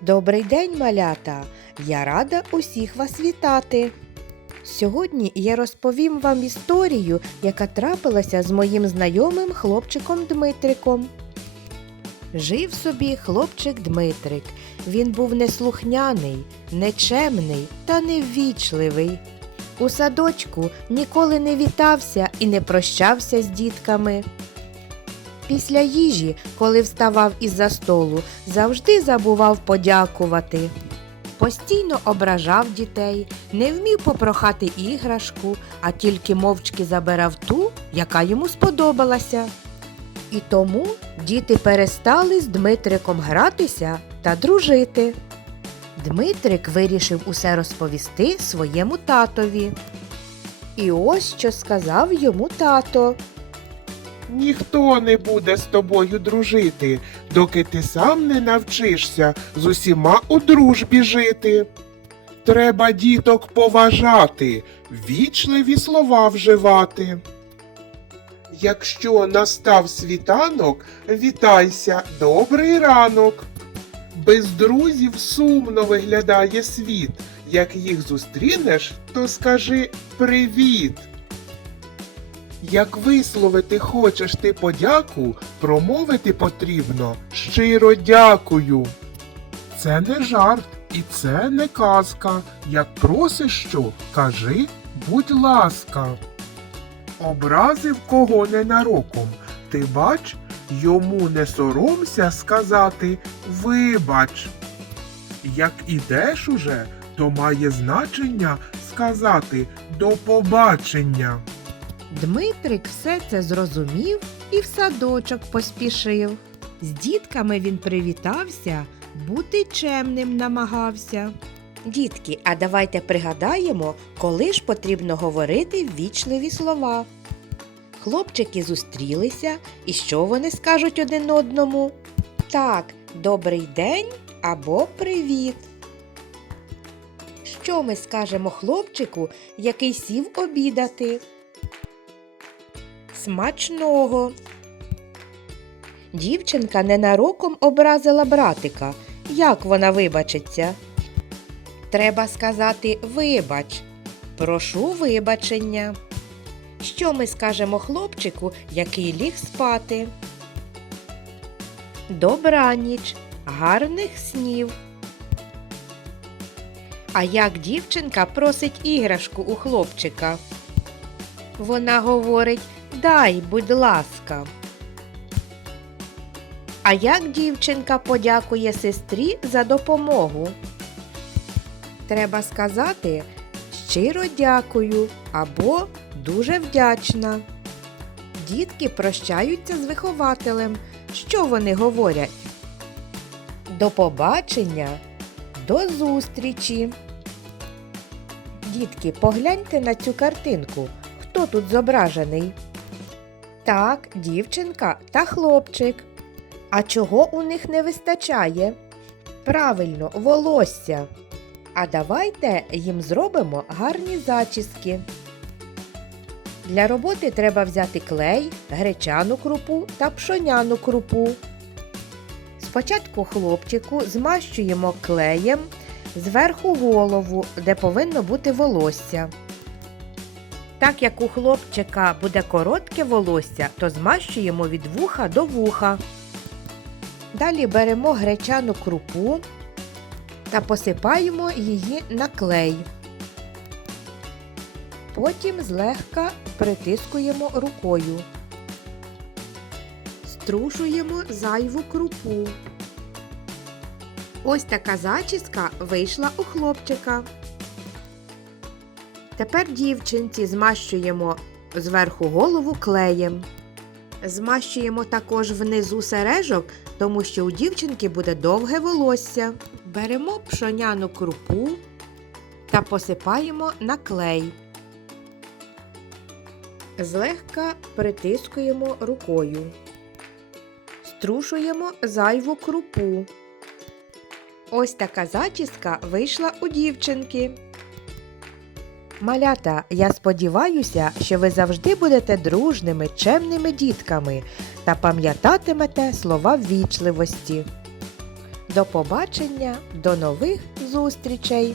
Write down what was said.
Добрий день, малята! Я рада усіх вас вітати. Сьогодні я розповім вам історію, яка трапилася з моїм знайомим хлопчиком Дмитриком. Жив собі хлопчик Дмитрик. Він був неслухняний, нечемний та неввічливий. У садочку ніколи не вітався і не прощався з дітками. Після їжі, коли вставав із-за столу, завжди забував подякувати. Постійно ображав дітей, не вмів попрохати іграшку, а тільки мовчки забирав ту, яка йому сподобалася. І тому діти перестали з Дмитриком гратися та дружити. Дмитрик вирішив усе розповісти своєму татові. І ось що сказав йому тато. Ніхто не буде з тобою дружити, доки ти сам не навчишся з усіма у дружбі жити. Треба діток поважати, вічливі слова вживати. Якщо настав світанок, вітайся, добрий ранок. Без друзів сумно виглядає світ. Як їх зустрінеш, то скажи привіт. Як висловити хочеш ти подяку, промовити потрібно щиро дякую. Це не жарт і це не казка. Як просиш що, кажи, будь ласка. Образив кого ненароком, ти бач, йому не соромся сказати вибач. Як ідеш уже, то має значення сказати до побачення. Дмитрик все це зрозумів і в садочок поспішив. З дітками він привітався, бути чемним намагався. Дітки, а давайте пригадаємо, коли ж потрібно говорити ввічливі слова. Хлопчики зустрілися, і що вони скажуть один одному? Так, добрий день або привіт. Що ми скажемо хлопчику, який сів обідати? Смачного. Дівчинка ненароком образила братика. Як вона вибачиться? Треба сказати вибач. Прошу вибачення. Що ми скажемо хлопчику, який ліг спати? Добраніч, гарних снів. А як дівчинка просить іграшку у хлопчика? Вона говорить Дай, будь ласка. А як дівчинка подякує сестрі за допомогу? Треба сказати щиро дякую або дуже вдячна. Дітки прощаються з вихователем. Що вони говорять? До побачення, до зустрічі. Дітки, погляньте на цю картинку. Хто тут зображений? Так, дівчинка та хлопчик. А чого у них не вистачає? Правильно, волосся. А давайте їм зробимо гарні зачіски. Для роботи треба взяти клей, гречану крупу та пшоняну крупу. Спочатку хлопчику змащуємо клеєм зверху голову, де повинно бути волосся. Так як у хлопчика буде коротке волосся, то змащуємо від вуха до вуха. Далі беремо гречану крупу та посипаємо її на клей. Потім злегка притискуємо рукою. Струшуємо зайву крупу. Ось така зачіска вийшла у хлопчика. Тепер дівчинці змащуємо зверху голову клеєм. Змащуємо також внизу сережок, тому що у дівчинки буде довге волосся. Беремо пшоняну крупу та посипаємо на клей. Злегка притискуємо рукою. Струшуємо зайву крупу. Ось така зачіска вийшла у дівчинки. Малята, я сподіваюся, що ви завжди будете дружними, чемними дітками та пам'ятатимете слова ввічливості. До побачення, до нових зустрічей!